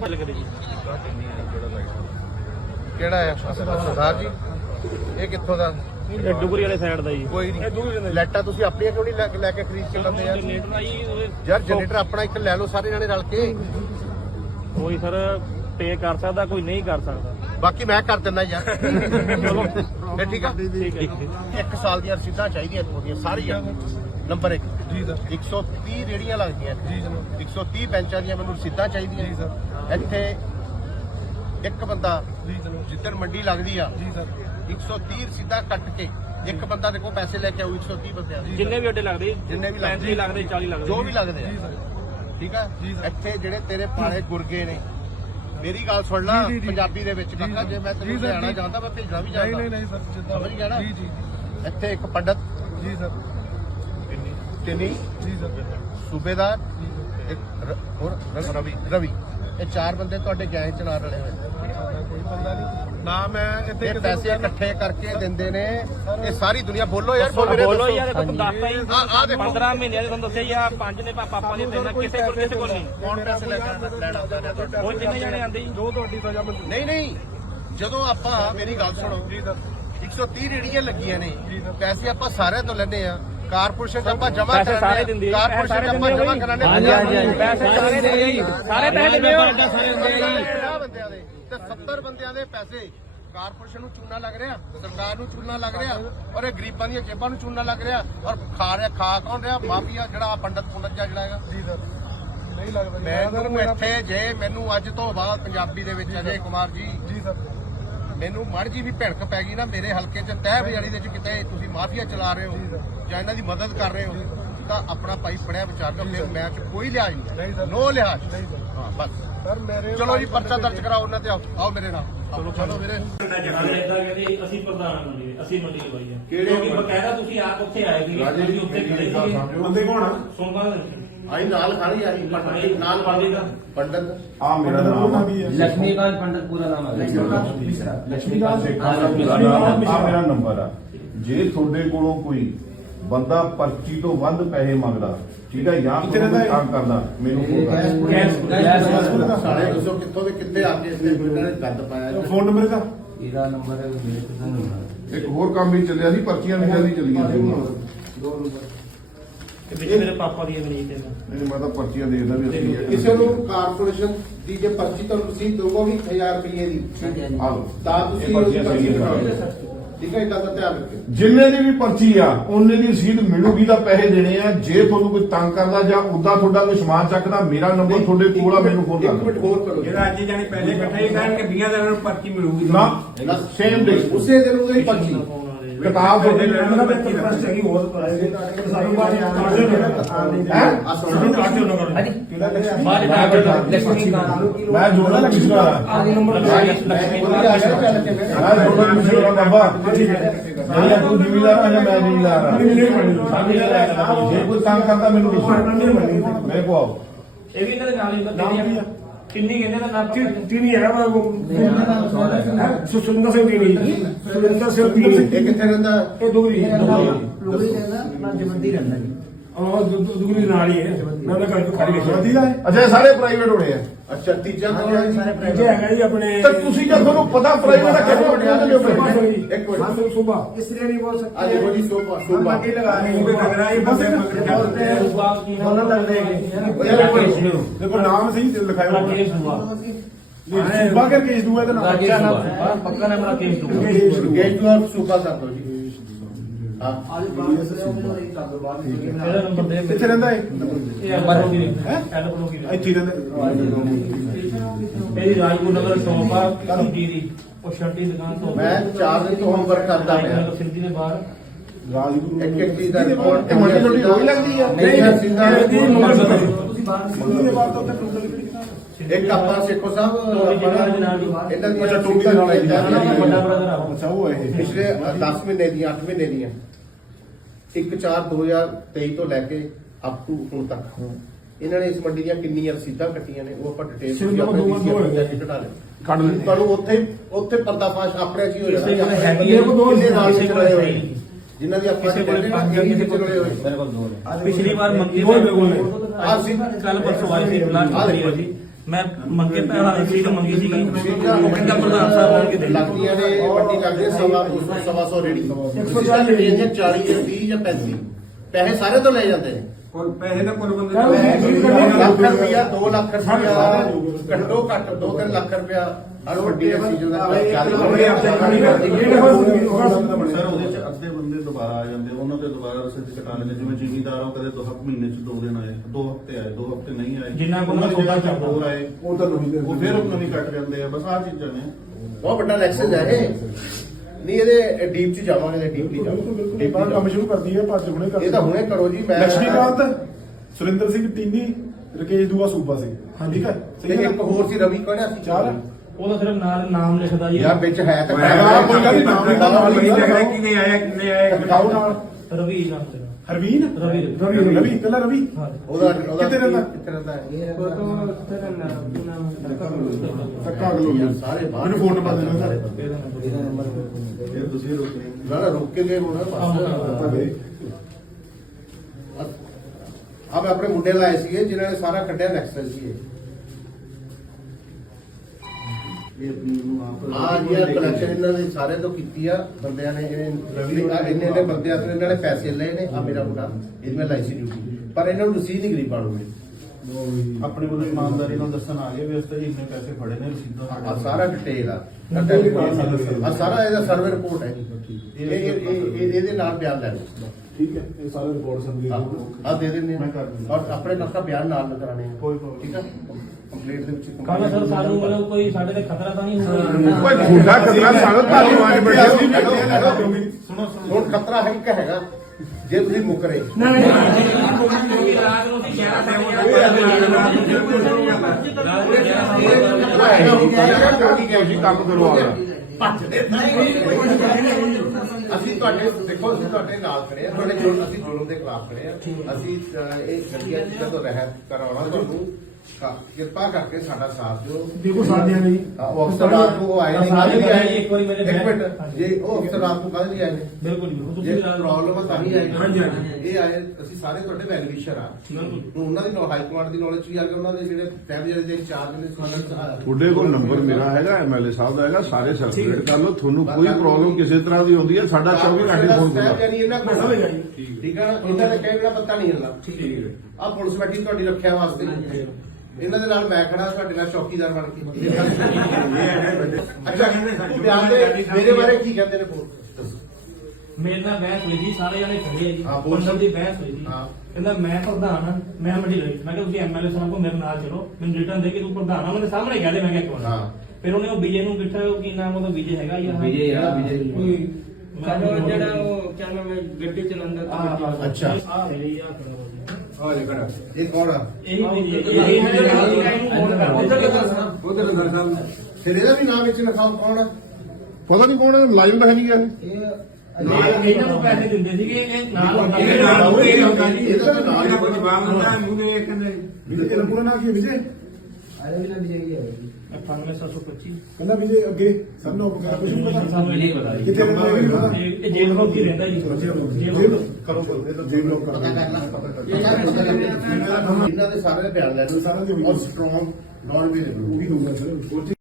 B: ਕਿਹੜਾ ਹੈ ਸਰਦਾਰ ਜੀ? ਇਹ ਕਿੱਥੋਂ ਦਾ?
D: ਇਹ ਡੁਗਰੀ ਵਾਲੇ ਸਾਈਡ ਦਾ ਜੀ।
B: ਕੋਈ ਨਹੀਂ, ਲਾਈਟਾਂ ਤੁਸੀਂ ਆਪਣੀਆਂ ਕਿਉਂ ਨਹੀਂ ਲੈ ਕੇ ਖਰੀਦ ਕੇ ਲੈਂਦੇ ਯਾਰ? ਯਾਰ ਜਨਰੇਟਰ ਆਪਣਾ ਇੱਕ ਲੈ ਲਓ ਸਾਰੇ ਜਣੇ ਰਲ ਕੇ।
D: ਕੋਈ ਸਰ ਪੇ ਕਰ ਸਕਦਾ, ਕੋਈ ਨਹੀਂ ਕਰ ਸਕਦਾ।
B: ਬਾਕੀ ਮੈਂ ਕਰ ਦਿੰਦਾ ਯਾਰ। ਚਲੋ ਇਹ ਠੀਕ ਆ।
D: ਠੀਕ ਹੈ।
B: 1 ਸਾਲ ਦੀਆਂ ਰਸੀਦਾਂ ਚਾਹੀਦੀਆਂ ਤੁਹਾਡੀਆਂ ਸਾਰੀਆਂ। ਨੰਬਰ 1 ਜੀ ਸਰ 130 ਰੇੜੀਆਂ ਲੱਗਦੀਆਂ ਜੀ ਸਰ 130 ਬੈਂਚਾਂ ਦੀਆਂ ਮੈਨੂੰ ਰਸੀਦਾਂ ਚਾਹੀਦੀਆਂ ਜੀ ਸਰ। ਇੱਥੇ ਇੱਕ ਬੰਦਾ ਜੀ ਸਰ ਜਿੱਦਣ ਮੰਡੀ ਲੱਗਦੀ ਆ ਜੀ ਸਰ 130 ਰਸੀਦਾਂ ਕੱਟ ਕੇ ਇੱਕ ਬੰਦਾ ਦੇਖੋ ਪੈਸੇ ਲੈ ਕੇ ਆਉ 130 ਬੰਦਿਆਂ ਦੇ
D: ਜਿੰਨੇ ਵੀ ਅੱਡੇ ਲੱਗਦੇ,
B: ਜਿੰਨੇ ਵੀ
D: 35 ਲੱਗਦੇ, 40 ਲੱਗਦੇ,
B: ਜੋ ਵੀ ਲੱਗਦੇ ਆ ਠੀਕ ਆ। ਇੱਥੇ ਜਿਹੜੇ ਤੇਰੇ ਪਾਲੇ ਗੁਰਗੇ ਨੇ, ਮੇਰੀ ਗੱਲ ਸੁਣ ਲੈ ਪੰਜਾਬੀ ਦੇ ਵਿੱਚ ਕਾਕਾ, ਜੇ ਮੈਂ ਤੈਨੂੰ ਲਿਆਣਾ ਚਾਹੁੰਦਾ ਮੈਂ ਭੇਜਣਾ ਵੀ ਚਾਹੁੰਦਾ। ਨਹੀਂ ਸਰ ਸਮਝ ਗਿਆ ਨਾ? ਇੱਥੇ ਇੱਕ ਪੰਡਤ ਜੀ ਸਰ, ਤਿੰਨੀ ਜੀ ਸਰ, ਸੂਬੇਦਾਰ, ਇੱਕ ਹੋਰ ਰਵੀ, ਇਹ 4 ਬੰਦੇ ਤੁਹਾਡੇ ਗੈਂਗ ਚ ਨਾਲ ਰਲੇ ਹੋਏ। ਕੋਈ ਬੰਦਾ ਨਹੀਂ ਨਾ। ਮੈਂ ਇੱਥੇ ਪੈਸੇ ਇਕੱਠੇ ਕਰਕੇ ਦਿੰਦੇ ਨੇ ਇਹ ਸਾਰੀ ਦੁਨੀਆ। ਬੋਲੋ ਯਾਰ,
D: ਬੋਲੋ ਯਾਰ। ਤੁਹਾਨੂੰ ਦੱਸਤਾ ਹੀ
B: ਆ ਦੇਖੋ
D: 15 ਮਹੀਨਿਆਂ ਦੇ ਤੁਹਾਨੂੰ ਦੱਸਿਆ ਜੀ। ਆ 5 ਨੇ ਪਾਪਾ ਨੇ ਦੇਣਾ, ਕਿਸੇ ਕੋਲ ਨਹੀਂ।
B: ਕੌਣ ਪੈਸੇ ਲੈਣਾ ਆਉਂਦਾ ਨੇ ਤੁਹਾਡਾ?
D: ਉਹ ਜਿੰਨੇ ਜਾਣੇ ਆਂਦੇ ਜੀ।
E: ਜੋ ਤੁਹਾਡੀ ਸਜ਼ਾ
B: ਨਹੀਂ ਜਦੋਂ ਆਪਾਂ ਮੇਰੀ ਗੱਲ ਸੁਣੋ 130 ਰੇੜੀਆਂ ਲੱਗੀਆਂ ਨੇ, ਪੈਸੇ ਆਪਾਂ ਸਾਰਿਆਂ ਤੋਂ ਲੈਂਦੇ ਆ। ਕਾਰਪੋਰੇਸ਼ਨ ਚ ਆਪਾਂ ਜਮਾ
D: ਪੈਸੇ ਸਾਰੇ ਦਿੰਦੇ ਆ।
B: ਕਾਰਪੋਰੇਸ਼ਨ ਚ ਆਪਾਂ ਜਮਾ ਕਰਾਣੇ।
D: ਪੈਸੇ ਸਾਰੇ ਦਿੰਦੇ ਜੀ। ਸਾਰੇ ਪੈਸੇ ਦਿੰਦੇ ਹੋ।
B: ਬੰਦਿਆਂ ਦੇ ਤੇ 70 ਬੰਦਿਆਂ ਦੇ ਪੈਸੇ ਕਾਰਪੋਰੇਸ਼ਨ ਨੂੰ ਚੂਨਾ ਲੱਗ ਰਿਹਾ, ਸਰਕਾਰ ਨੂੰ ਚੂਨਾ ਲੱਗ ਰਿਹਾ, ਔਰ ਇਹ ਗਰੀਬਾਂ ਦੀਆਂ ਜੇਬਾਂ ਨੂੰ ਚੂਨਾ ਲੱਗ ਰਿਹਾ। ਔਰ ਖਾ ਕੌਣ ਰਿਹਾ? ਮਾਫੀਆ ਜਿਹੜਾ ਪੰਡਤ ਜਿਹੜਾ ਹੈਗਾ ਜੀ ਸਰ। ਨਹੀਂ ਲੱਗਦਾ ਮੈਨੂੰ ਇੱਥੇ ਜੇ ਮੈਨੂੰ ਅੱਜ ਤੋਂ ਬਾਅਦ ਪੰਜਾਬੀ ਦੇ ਵਿੱਚ ਅਜੇ ਕੁਮਾਰ ਜੀ ਸਰ ਮੈਨੂੰ ਮੜ ਜੀ ਵੀ ਭਿੜਕ ਪੈ ਗਈ ਨਾ ਮੇਰੇ ਹਲਕੇ 'ਚ ਤਹਿ ਬਜਾਰੀ ਦੇ ਵਿੱਚ ਕਿਤੇ ਤੁਸੀਂ ਮਾਫੀਆ ਚਲਾ ਰਹੇ ਹੋ ਜਾਂ ਇਹਨਾਂ ਦੀ ਮਦਦ ਕਰ ਰਹੇ ਹੋ ਤਾਂ ਆਪਣਾ ਭਾਈ ਪੜਿਆ ਵਿਚਾਰ ਕਰੋ। ਫਿਰ ਮੈਂ 'ਚ ਕੋਈ ਲਿਹਾਜ਼ ਨਹੀਂ, ਨੋ ਲਿਹਾਜ਼। ਹਾਂ ਬਸ ਸਰ ਮੇਰੇ ਚਲੋ ਜੀ ਪਰਚਾ ਦਰਜ ਕਰਾਓ ਉਹਨਾਂ ਤੇ। ਆਓ ਮੇਰੇ ਨਾਲ। ਚਲੋ ਵੀਰੇ।
D: ਅਸੀਂ ਪ੍ਰਧਾਨ ਮੰਡੀ, ਅਸੀਂ ਮੰਡੀ ਲਵਾਈ ਆ। ਕਿਉਂਕਿ ਬਕਾਇਦਾ ਤੁਸੀਂ ਆਪ ਉੱਥੇ ਆਏ ਸੀ, ਅਸੀਂ ਉੱਥੇ ਖੜੇ ਸੀ।
A: ਬੰਦੇ ਕੌਣ ਆ?
D: ਸੋਮਵਾਰ
B: ਆਈ ਨਾਲ ਖਾਣੀ ਆ ਰਹੀ ਨਾਲ ਪੰਡਤ
A: ਆ ਮੇਰਾ ਨਾਮ ਆ
F: लक्ष्मीकांत पंडित पूरा नाम है
A: ਲక్ష్ਮੀਕਾਂਤ ਆ ਮੇਰਾ ਨੰਬਰ ਆ। ਜੇ ਤੁਹਾਡੇ ਕੋਲੋਂ ਕੋਈ ਬੰਦਾ ਪਰਚੀ ਤੋਂ ਵੱਧ ਪੈਸੇ ਮੰਗਦਾ, ਠੀਕ ਹੈ, ਜਾਂ ਕੋਈ ਕੰਮ ਕਰਦਾ, ਮੈਨੂੰ ਫੋਨ ਕਰ।
B: ਸਾਰੇ ਦੱਸੋ ਕਿੱਥੋਂ ਦੇ ਕਿੱਥੇ ਆ ਕੇ ਇੱਥੇ ਇਹਨਾਂ ਨੇ ਗੰਦ ਪਾਇਆ।
A: ਫੋਨ ਨੰਬਰ ਦਾ
F: मेरा नंबर है मेरे को नंबर
A: ਇੱਕ ਹੋਰ ਕੰਮ ਵੀ ਚੱਲਿਆ ਸੀ, ਪਰਚੀਆਂ ਵੀ ਜਲਦੀ ਚੱਲੀਆਂ ਸੀ।
D: ਵਿੱਚ ਮੇਰੇ ਪਾਪਾ ਦੀ ਅਮਰੀਕ ਹੈ।
A: ਨਹੀਂ ਮੈਂ ਤਾਂ ਪਰਚੀਆਂ ਦੇਖਦਾ ਵੀ ਅਸੀਂ
B: ਕਿਸੇ ਨੂੰ ਕਾਰਪੋਰੇਸ਼ਨ ਦੀ ਜੇ ਪਰਚੀ ਤੁਹਾਨੂੰ ਤੁਸੀਂ ਦੋਗੇ 1000 ਰੁਪਏ ਦੀ
A: ਆ ਲਓ।
B: ਤਾਂ ਤੁਸੀਂ
A: ਪਰਚੀਆਂ
B: ਪਰਚੀ
A: ਸਹੀ
B: ਕਰਾਓ। ਠੀਕ ਹੈ, ਇਹਦਾ ਧਿਆਨ ਰੱਖਿਓ।
A: ਜਿੰਨੇ ਦੀ ਵੀ ਪਰਚੀ ਆ ਉਹਨੇ ਦੀ ਰਸੀਦ ਮਿਲੂਗੀ ਤਾਂ ਪੈਸੇ ਦੇਣੇ ਆ। ਜੇ ਤੁਹਾਨੂੰ ਕੋਈ ਤੰਗ ਕਰਦਾ ਜਾਂ ਉਦਾਂ ਤੁਹਾਡਾ ਕੋਈ ਸਮਾਨ ਚੱਕਦਾ, ਮੇਰਾ ਨੰਬਰ ਤੁਹਾਡੇ ਕੋਲ ਆ, ਮੈਨੂੰ ਫੋਨ
B: ਇੱਕ
A: ਕਰ
B: ਮਿੰਟ ਹੋਰ ਕਰੋ।
G: ਜਿਹੜਾ ਅੱਜ ਜਾਨੀ ਪੈਸੇ ਇਕੱਠੇ ਕਰਕੇ 20 ਦਿਨਾਂ ਨੂੰ ਪਰਚੀ ਮਿਲੂਗੀ।
A: ਨਾ ਸੇਮ ਡੇ
B: ਉਸੇ ਦਿਨ ਉਹਦੀ ਪਰਚੀ
A: ਕਿਤਾਬ ਤੁਹਾਡੀ
G: ਮੇਰਾ ਬੱਚੀ ਫਸਟ ਹੈਗੀ ਹੋਰ ਸਾਨੂੰ ਬਾਅਦ
A: ਹੈ
F: लक्ष्मीकांत
A: ਮੈਂ ਜੋੜਨਾ ਕਮਿਸ਼ਨਰ ਆ।
F: आदि नंबर
A: ਮੈਂ ਜੋੜਨਾ ਕਮਿਸ਼ਨਰ ਆ ਬਾਬਾ। ਜਾਂ ਤੂੰ ਜ਼ਿਮੀਦਾਰ ਆ ਜਾਂ ਮੈਂ ਜ਼ਿਮੀਦਾਰ ਆ। ਜੇ ਕੋਈ ਤੰਗ ਕਰਦਾ ਮੈਨੂੰ ਦੱਸੋ, ਮੇਰੇ ਕੋ ਆਓ।
D: ਇਹ ਵੀ ਇਹਨਾਂ ਦੇ ਨਾਲ ਹੀ ਬੰਦੇ ਕਿੰਨੀ ਕਹਿੰਦੇ ਦਾ ਨਾਮ
G: ਤੀਨੀ ਹੈ ਸੁਰਿੰਦਰ ਸਿੰਘ ਤੀਨੀ ਸੁਰਿੰਦਰ ਸਿੰਘ ਤੀਨੀ
B: ਇਹ ਕਿੱਥੇ ਰਹਿੰਦਾ?
G: ਇਹ ਦੁਗਰੀ
F: लोगरी रहना ना जमंदी रहना जी
G: ਦੁਗਰੀ ਨਾਲ ਹੀ ਹੈ ਮੈਂ ਉਹਦਾ ਘਰ ਖੜੀ ਵੇਖੀ
A: ਅੱਛਾ ਇਹ ਸਾਰੇ ਪ੍ਰਾਈਵੇਟ ਹੋਣੇ ਆ।
B: ਅੱਛਾ ਤੀਜਾ ਕੌਣ ਹੈ?
G: ਜੇ ਹੈਗਾ ਜੀ ਆਪਣੇ
A: ਤੇ ਤੁਸੀਂ ਜਦ ਤੁਹਾਨੂੰ ਪਤਾ ਪ੍ਰਾਈਵੇਟ ਆ ਕਿਹੜੇ ਹੋਣੇ ਆ ਤੇ
B: ਇੱਕ ਮਿੰਟ
G: ਸੁਬਾ
F: इसलिए नहीं बोल सकते
B: ਆ ਦੇਖੋ ਜੀ ਸੋਪਾ ਸੋਪਾ
F: बोलने लग रहे
A: ਦੇਖੋ ਨਾਮ ਸਹੀ ਲਿਖਾਇਆ ਹੋਇਆ।
D: ਰਾਕੇਸ਼ ਦੁਆ।
A: ਸੂਬਾ ਕੇ ਕੇਸ ਦੂਆ ਇਹਦਾ ਨਾਮ।
D: ਪੱਕਾ ਨਾਮ ਰਾਕੇਸ਼ ਦੁਆ।
B: ਗੇਟ ਨੂੰ ਆਪ ਸੋਪਾ ਕਰ ਦਿਓ ਜੀ। ਹਾਂ
D: ਇਹਦਾ ਨੰਬਰ ਦੇ
A: ਕਿੱਥੇ ਰਹਿੰਦਾ ਇਹ?
D: ਇਹ ਐਲਪਰੋ ਕੀ ਐਲਪਰੋ ਕੀ
A: ਇੱਥੇ ਰਹਿੰਦਾ।
D: ਮੇਰੀ ਰਾਜਪੁਰ ਨਗਰ ਸ਼ੌਪ ਆ ਸਿੱਧੀ ਦੀ, ਉਹ ਸ਼ਰਟੀ ਦੁਕਾਨ ਤੋਂ
B: ਮੈਂ 4 ਦਿਨ ਤੋਂ ਹੋਮਵਰਕ ਕਰਦਾ ਪਿਆ।
D: ਸਿੱਧੀ ਦੇ ਬਾਹਰ
A: ਰਾਜਗੁਰੂ
B: ਇੱਕ ਇੱਕ ਚੀਜ਼ ਦਾ ਰਿਪੋਰਟ
A: ਇਹ ਮੰਡੀ ਤੁਹਾਡੀ ਹੋਈ ਲੱਗਦੀ ਆ।
B: ਨਹੀਂ ਯਾਰ ਸਿੱਧਾ
F: ਤੁਸੀਂ
A: ਦੇ ਬਾਅਦ ਤੋਂ
B: ਇੱਕ ਆਪਾਂ ਸੇਖੋ ਸਾਹਿਬ ਇਹਨਾਂ ਦੀ
A: ਅੱਛਾ, ਟੋਪੀ ਦੇ ਨਾਲ ਆਈ ਜਾਂਦੀ।
D: ਵੱਡਾ ਬ੍ਰਦਰ ਆ।
A: ਅੱਛਾ ਉਹ ਹੈ ਇਹ।
B: ਪਿਛਲੇ 10 ਮਹੀਨੇ ਦੀਆਂ 8 ਮਹੀਨੇ ਦੀਆਂ 1/4/2023 ਤੋਂ ਲੈ ਕੇ ਅਪ ਟੂ ਹੁਣ ਤੱਕ ਇਹਨਾਂ ਨੇ ਇਸ ਮੰਡੀ ਦੀਆਂ ਕਿੰਨੀਆਂ ਰਸੀਦਾਂ ਕੱਟੀਆਂ ਨੇ ਉਹ ਆਪਾਂ ਡਿਟੇਲ
G: ਸਿਰਫ ਦੋ
B: ਕਢਾ ਲੈ
A: ਕੱਢ ਲੈ
B: ਤੁਹਾਨੂੰ ਉੱਥੇ ਪਰਦਾਫਾਸ਼ ਆਪਣੇ ਚ ਹੀ ਹੋ
D: ਕਿਸੇ ਕੋਲ
B: ਜਾਣਾ
D: ਹੈਗੀ ਹੈ,
B: ਕਿੰਨੇ ਨਾਲ
D: ਕਿਸੇ ਕੋਲ
B: ਰਲੇ ਹੋਏ
D: ਹੈ ਨਹੀਂ।
B: ਜਿਨ੍ਹਾਂ ਦੀ ਆਪਾਂ
D: ਕਿਸੇ ਕੋਲ
B: ਕਹਿੰਦੇ
D: ਪੰਜ
B: ਨਾ
D: ਕਿਸੇ
B: ਕਿਸੇ
D: ਕੋਲ
B: ਕੋਲ ਹੋਏ
F: ਮੇਰੇ ਕੋਲ 2 ਨੇ।
D: ਪਿਛਲੀ ਵਾਰ ਮੰਗੇ
B: ਆਹ ਸੀ
D: ਕੱਲ ਪਰਸੋਂ ਆਈ ਸੀ ਪਲਾਟ ਕਰੀ ਹੋਈ ਸੀ ਮੈਂ ਮੰਗੇ ਪੈਸਾ ਸੀ ਤਾਂ ਮੰਗੀ ਸੀ ਉਹ ਕਹਿੰਦਾ ਪ੍ਰਧਾਨ ਸਾਹਿਬ ਆਉਣਗੇ ਦੇ
B: ਲੱਗਦੀਆਂ ਨੇ ਵੱਡੀ ਲੱਗਦੀ ਹੈ ਸਵਾ ਸੌ ਰੇੜੀ 140 ਜਾਂ 40 ਜਾਂ 30 ਜਾਂ 35 ਪੈਸੇ ਸਾਰੇ ਤੋਂ ਲੈ ਜਾਂਦੇ ਨੇ
G: ਕੋਲ ਪੈਸੇ ਦਾ ਕੋਲ ਬੰਦੇ
B: ਲੱਖ ਰੁਪਇਆ 2 ਲੱਖ ਰੁਪਇਆ ਘੱਟੋ ਘੱਟ 2-3 ਲੱਖ ਰੁਪਇਆ ਹਰ ਵੱਡੀ ਸੀਜ਼ਨ ਦਾ
A: ਸਰ ਉਹਦੇ ਚ ਅੱਧੇ ਬੰਦੇ ਦੁਬਾਰਾ ਆ ਜਾਂਦੇ ਉਹਨਾਂ ਤੇ ਦੁਬਾਰਾ ਰਸੀਦ ਕਟਾ ਲੈਂਦੇ ਜਿਵੇਂ ਜ਼ਿਮੀਦਾਰ ਉਹ ਕਦੇ 2 ਮਹੀਨੇ ਚ 2 ਦਿਨ ਆਏ 2 ਹਫ਼ਤੇ ਆਏ 2 ਹਫ਼ਤੇ ਨਹੀਂ ਆਏ
D: ਜਿੰਨਾ ਕੋਲ
A: ਉਹਨਾਂ ਦੀ
D: ਸੌਦਾ
A: ਜਗ੍ਹਾ
D: ਚੱਲਦਾ।
A: ਹੋਰ ਆਏ
G: ਉਹ ਤਾਂ ਨਹੀਂ
A: ਉਹ ਫਿਰ ਨਵੀਂ ਕੱਟ ਜਾਂਦੇ ਆ ਬਸ ਆਹ ਚੀਜ਼ਾਂ ਨੇ
B: ਬਹੁਤ ਵੱਡਾ ਲੈਕਸਨ ਹੈ ਇਹ ਨਹੀਂ ਇਹਦੇ ਡੀਪ ਚ ਜਾਵਾਂਗੇ ਤੇ ਡੀਪਲੀ ਜਾਵਾਂਗੇ
G: ਬਿਲਕੁਲ ਕੰਮ ਸ਼ੁਰੂ ਕਰਦੀ ਹੈ ਭੱਜ ਹੁਣੇ ਕਰ
B: ਇਹ ਤਾਂ ਹੁਣੇ ਕਰੋ ਜੀ ਮੈਂ
G: ਲక్ష్ਮੀਕਾਂਤ ਸੁਰਿੰਦਰ ਸਿੰਘ ਟੀਨੀ ਰਕੇਸ਼ ਦੂਆ ਸੂਬਾ ਸਿੰਘ ਠੀਕ ਹੈ
B: ਤੇ ਇੱਕ ਹੋਰ ਸੀ ਰਵੀ ਕਿਹੜਾ ਸੀ
G: 4
D: ਉਹਦਾ ਸਿਰਫ ਨਾਮ ਲਿਖਦਾ ਜੀ
B: ਯਾਰ ਵਿੱਚ ਹੈ ਤਾਂ
G: ਕੋਈ ਗੱਲ ਨੀ, ਨਾਮ ਲਿਖਦਾ, ਨਾਮ ਲਿਖਦਾ।
F: ਕਿਨੇ ਆਇਆ
G: ਦਿਖਾਓ ਨਾਲ
D: ਰਵੀ ਨਾਮ ਤੇ
G: ਹਰਵੀਨ
D: ਰਵੀ
G: ਰਵੀ ਕੱਲਾ ਰਵੀ
D: ਹਾਂ
B: ਉਹਦਾ
G: ਕਿੱਥੇ ਰਹਿੰਦਾ?
B: ਕਿੱਥੇ ਰਹਿੰਦਾ ਹੈ?
G: ਸੱਕਾ ਗਲੋ
B: ਯਾਰ ਸਾਰੇ ਬਾਹਰ
G: ਮੈਨੂੰ ਫੋਨ ਨੰਬਰ ਦੇ ਦਿਓ ਸਰ
A: ਫਿਰ ਤੁਸੀਂ ਰੋਕਦੇ
B: ਨਾ ਨਾ ਰੁਕ ਕੇ ਗਏ ਹੁਣ ਆ ਮੈਂ ਆਪਣੇ ਮੁੰਡੇ ਲਾਏ ਸੀਗੇ ਜਿਨ੍ਹਾਂ ਨੇ ਸਾਰਾ ਕੱਢਿਆ ਨੈਕਸਲ ਸੀ
A: ਇਹ ਆਪਣੀ ਨੂੰ ਆਪ
B: ਆ ਜੀ ਕਲੈਕਸ਼ਨ ਇਹਨਾਂ ਨੇ ਸਾਰੇ ਤੋਂ ਕੀਤੀ ਆ ਬੰਦਿਆਂ ਨੇ ਇੰਨੇ ਬੰਦਿਆਂ ਤੋਂ ਇਹਨਾਂ ਨੇ ਪੈਸੇ ਲਏ ਨੇ ਆ ਮੇਰਾ ਮੁੰਡਾ ਇਹ ਮੈਂ ਲਾਈ ਸੀ ਡਿਊਟੀ ਪਰ ਇਹਨਾਂ ਨੂੰ ਰਸੀਦ ਨਹੀਂ ਗਰੀਬਾਂ ਨੂੰ ਮਿਲੀ
A: ਆਪਣੇ ਵੱਲੋਂ ਇਮਾਨਦਾਰੀ ਨਾਲ ਦੱਸਣ ਆ ਗਏ ਵੀ ਅਸੀਂ ਇੰਨੇ ਪੈਸੇ ਫੜੇ ਨੇ ਰਸੀਦਾਂ
B: ਆ ਸਾਰਾ ਡਿਟੇਲ ਆ ਆ ਸਾਰਾ ਇਹਦਾ ਸਰਵੇ ਰਿਪੋਰਟ ਹੈ ਇਹਦੇ ਨਾਲ ਬਿਆਨ ਲੈ ਲਓ
G: ਠੀਕ ਹੈ ਇਹ ਸਾਰੇ ਰਿਪੋਰਟ ਸੰਭੀ
B: ਆ ਦੇ ਦਿੰਦੇ
A: ਮੈਂ ਕਰ ਦਿੰਦਾ।
B: ਔਰ ਆਪਣੇ ਕਾਕਾ ਬਿਆਨ ਨਾਲ ਕਰਾਣੇ ਆ
A: ਕੋਈ problem
B: ਠੀਕ ਆ ਕੰਪਲੀਟ ਦੇ ਵਿੱਚ
D: ਕੱਲ ਸਰ ਸਾਨੂੰ ਮਤਲਬ ਕੋਈ ਸਾਡੇ ਤੇ ਖਤਰਾ ਤਾਂ ਨਹੀਂ ਹੋਊਗਾ
A: ਕੋਈ ਤੁਹਾਡਾ ਖਤਰਾ ਸਾਨੂੰ ਧੰਨਵਾਦ ਬੈਠੇ
B: ਹੁਣ ਖਤਰਾ ਹੈ ਕਿ ਹੈਗਾ ਜੇ ਤੁਸੀਂ ਮੁਕਰੇ
D: ਕਿਉਂਕਿ ਰਾਤ ਨੂੰ ਅਸੀਂ ਸ਼ਹਿਰਾਂ
A: ਕੰਮ ਕਰਵਾਉਣਾ
B: ਅਸੀਂ ਤੁਹਾਡੇ ਦੇਖੋ ਅਸੀਂ ਤੁਹਾਡੇ ਨਾਲ ਖੜੇ ਆ ਤੁਹਾਡੇ ਅਸੀਂ ਜ਼ੁਲਮ ਦੇ ਖਿਲਾਫ ਖੜੇ ਆ ਅਸੀਂ ਇਹ ਗੰਦੀਆਂ ਚੀਜ਼ਾਂ ਤੋਂ ਰਹਿਤ ਕਰਾਉਣਾ ਤੁਹਾਨੂੰ ਕਿਰਪਾ ਕਰਕੇ ਸਾਡਾ ਸਾਥ ਦਿਓ
G: ਬਿਲਕੁਲ ਸਾਥ ਦਿਆਂਗੇ ਜੀ
B: ਉਹ ਅਫਸਰ ਰਾਤ ਨੂੰ ਉਹ ਆਏ ਨੇ ਕਾਹਦੇ ਲਈ ਆਏ
D: ਇੱਕ ਵਾਰੀ ਮੇਰੇ
B: ਇੱਕ ਮਿੰਟ
D: ਹਾਂਜੀ।
B: ਜੇ ਉਹ ਅਫਸਰ ਰਾਤ ਨੂੰ ਕਾਹਦੇ ਲਈ ਆਏ ਨੇ
D: ਬਿਲਕੁਲ ਜੀ
B: ਜੇ
D: ਤੁਸੀਂ ਰਾਤ
B: ਪ੍ਰੋਬਲਮ ਤਾਂ ਹੀ ਆਏ
G: ਹਾਂਜੀ, ਹਾਂਜੀ।
B: ਇਹ ਆਏ ਅਸੀਂ ਸਾਰੇ ਤੁਹਾਡੇ ਵੈਲਵਿਸ਼ਰ ਆ ਹੁਣ ਉਹਨਾਂ ਦੀ ਹਾਈ ਕਮਾਂਡ ਦੀ ਨੌਲੇਜ ਵੀ ਆ ਗਈ ਉਹਨਾਂ ਦੇ ਜਿਹੜੇ ਪਹਿਲੇ ਜਿਹੜੇ ਚਾਰਜ ਨੇ
A: ਤੁਹਾਡੇ ਕੋਲ ਨੰਬਰ ਮੇਰਾ ਹੈਗਾ ਐਮਐਲਏ ਸਾਹਿਬ ਦਾ ਹੈਗਾ ਸਾਰੇ ਸਰਕੂਲੇਟ ਕਰ ਲਓ ਤੁਹਾਨੂੰ ਕੋਈ ਪ੍ਰੋਬਲਮ ਕਿਸੇ ਤਰ੍ਹਾਂ ਦੀ ਹੁੰਦੀ ਹੈ ਸਾਡਾ 24 ਘੰਟੇ ਫੋਨ ਕਰਦਾ
B: ਯਾਨੀ ਇਹਨਾਂ ਕੋਲ ਠੀਕ ਹੈ ਇਹਨਾਂ ਦੇ ਕਹੇ ਬਿਨਾ ਪਤਾ ਨਹੀਂ ਹਿਲਣਾ ਆ ਪੁਲਿਸ ਬੈਠੀ ਤੁਹਾਡੀ ਰੱਖਿਆ ਵਾਸਤੇ ਇਹਨਾਂ ਦੇ ਨਾਲ ਮੈਂ ਖੜਾ ਤੁਹਾਡੇ ਨਾਲ ਚੌਕੀਦਾਰ ਬਣ ਕੇ ਅੱਛਾ ਬਿਆਨ ਦੇ ਮੇਰੇ ਬਾਰੇ ਕੀ ਕਹਿੰਦੇ ਨੇ ਪੁਲਿਸ
D: ਮੇਰੇ ਨਾਲ ਬਹਿਸ ਹੋਈ ਸੀ ਸਾਰੇ ਜਾਣੇ ਖੜੇ ਆ ਜੀ
B: ਹਾਂ, ਬੋਲ
D: ਪੰਡਤ ਦੀ ਬਹਿਸ ਹੋਈ ਸੀ
B: ਹਾਂ।
D: ਕਹਿੰਦਾ ਮੈਂ ਪ੍ਰਧਾਨ ਹਾਂ ਮੈਂ ਮੰਡੀ ਲਈ ਮੈਂ ਕਿਹਾ ਤੁਸੀਂ ਐਮਐਲਏ ਸਾਹਿਬ ਕੋ ਮੇਰੇ ਨਾਲ ਚਲੋ ਮੈਨੂੰ ਰਿਟਰਨ ਦੇ ਕੇ ਤੂੰ ਪ੍ਰਧਾਨ ਆ ਉਹਨੇ ਸਾਹਮਣੇ ਕਹਿ ਦੇ ਮੈਂ ਕਿਹਾ ਇੱਕ ਵਾਰ
B: ਹਾਂ।
D: ਫਿਰ ਉਹਨੇ ਉਹ ਵਿਜੇ ਨੂੰ ਬਿਠਾ ਉਹ ਕੀ ਨਾਮ ਉਹਦਾ ਵਿਜੇ ਹੈਗਾ ਯਾਰ
F: ਵਿਜੇ ਆ, ਵਿਜੇ।
D: ਜਿਹੜਾ ਉਹ ਕਿਆ ਨਾਮ ਹੈ ਗੱਡੀ ਚਲਾਉਂਦਾ
B: ਅੱਛਾ।
D: ਆ ਮੇਰੀ ਆ ਖੜਾ
B: ਹਾਂ ਜੀ ਖੜਾ ਇਹ ਕੌਣ ਆ
D: ਇਹੀ ਵਿਜੇ ਇਹ
G: ਉਧਰ ਘਰ ਸਾਹਿਬ
B: ਫਿਰ ਇਹਦਾ ਵੀ ਨਾਮ ਵਿੱਚ ਲਿਖਾਓ ਕੌਣ ਆ
A: ਪਤਾ ਨਹੀਂ ਕੌਣ ਲਾਈਨ ਤਾਂ ਹੈ ਨਹੀਂ ਗਿਆ
D: ਇਹਨਾਂ ਨੂੰ ਪੈਸੇ ਦਿੰਦੇ ਸੀਗੇ ਇਹ ਨਾਲ ਹੁੰਦਾ
G: ਇਹ ਨਾਲ ਹੁੰਦਾ ਇਹ ਹੁੰਦਾ ਜੀ
B: ਇਹਦਾ ਤਾਂ ਨਾਲ ਹੀ
G: ਕੋਈ ਜਵਾਬ ਹੁੰਦਾ ਮੂੰਹ ਦੇ ਕਹਿੰਦੇ ਵਿਜੇ ਇਹਦਾ ਪੂਰਾ ਨਾਮ ਕੀ ਹੈ ਵਿਜੇ
F: ਅਰੇ ਵੀ ਨਾ ਵਿਜੇ ਹੈ
D: 98725
G: ਕਹਿੰਦਾ ਵਿਜੇ ਅੱਗੇ ਸਭ ਨੂੰ ਕੁਝ ਨਹੀਂ ਪਤਾ
D: ਸਾਨੂੰ ਇਹ ਨਹੀਂ ਪਤਾ ਜੀ
G: ਕਿੱਥੇ ਰਹਿੰਦਾ ਇਹ ਨਹੀਂ ਪਤਾ
D: ਇਹ ਜੇਲ੍ਹ ਕੋਲ ਹੀ ਰਹਿੰਦਾ ਜੀ ਜੇਲ੍ਹ
A: ਕਰੋ
G: ਜੇਲ੍ਹ ਲੋਕ
B: ਪਤਾ
G: ਕਰਦੇ
B: ਕਰ ਲੈ ਇਹਨਾਂ ਦੇ ਸਾਰੇ ਬਿਆਨ ਲੈ ਲਓ
G: ਸਾਰਿਆਂ ਦੇ ਹੋਈ।
B: ਔਰ ਸਟਰੋਂਗ ਨॉन ਅਵੇਲੇਬਲ
G: ਉਹ ਵੀ ਹੋਊਗਾ ਸਰ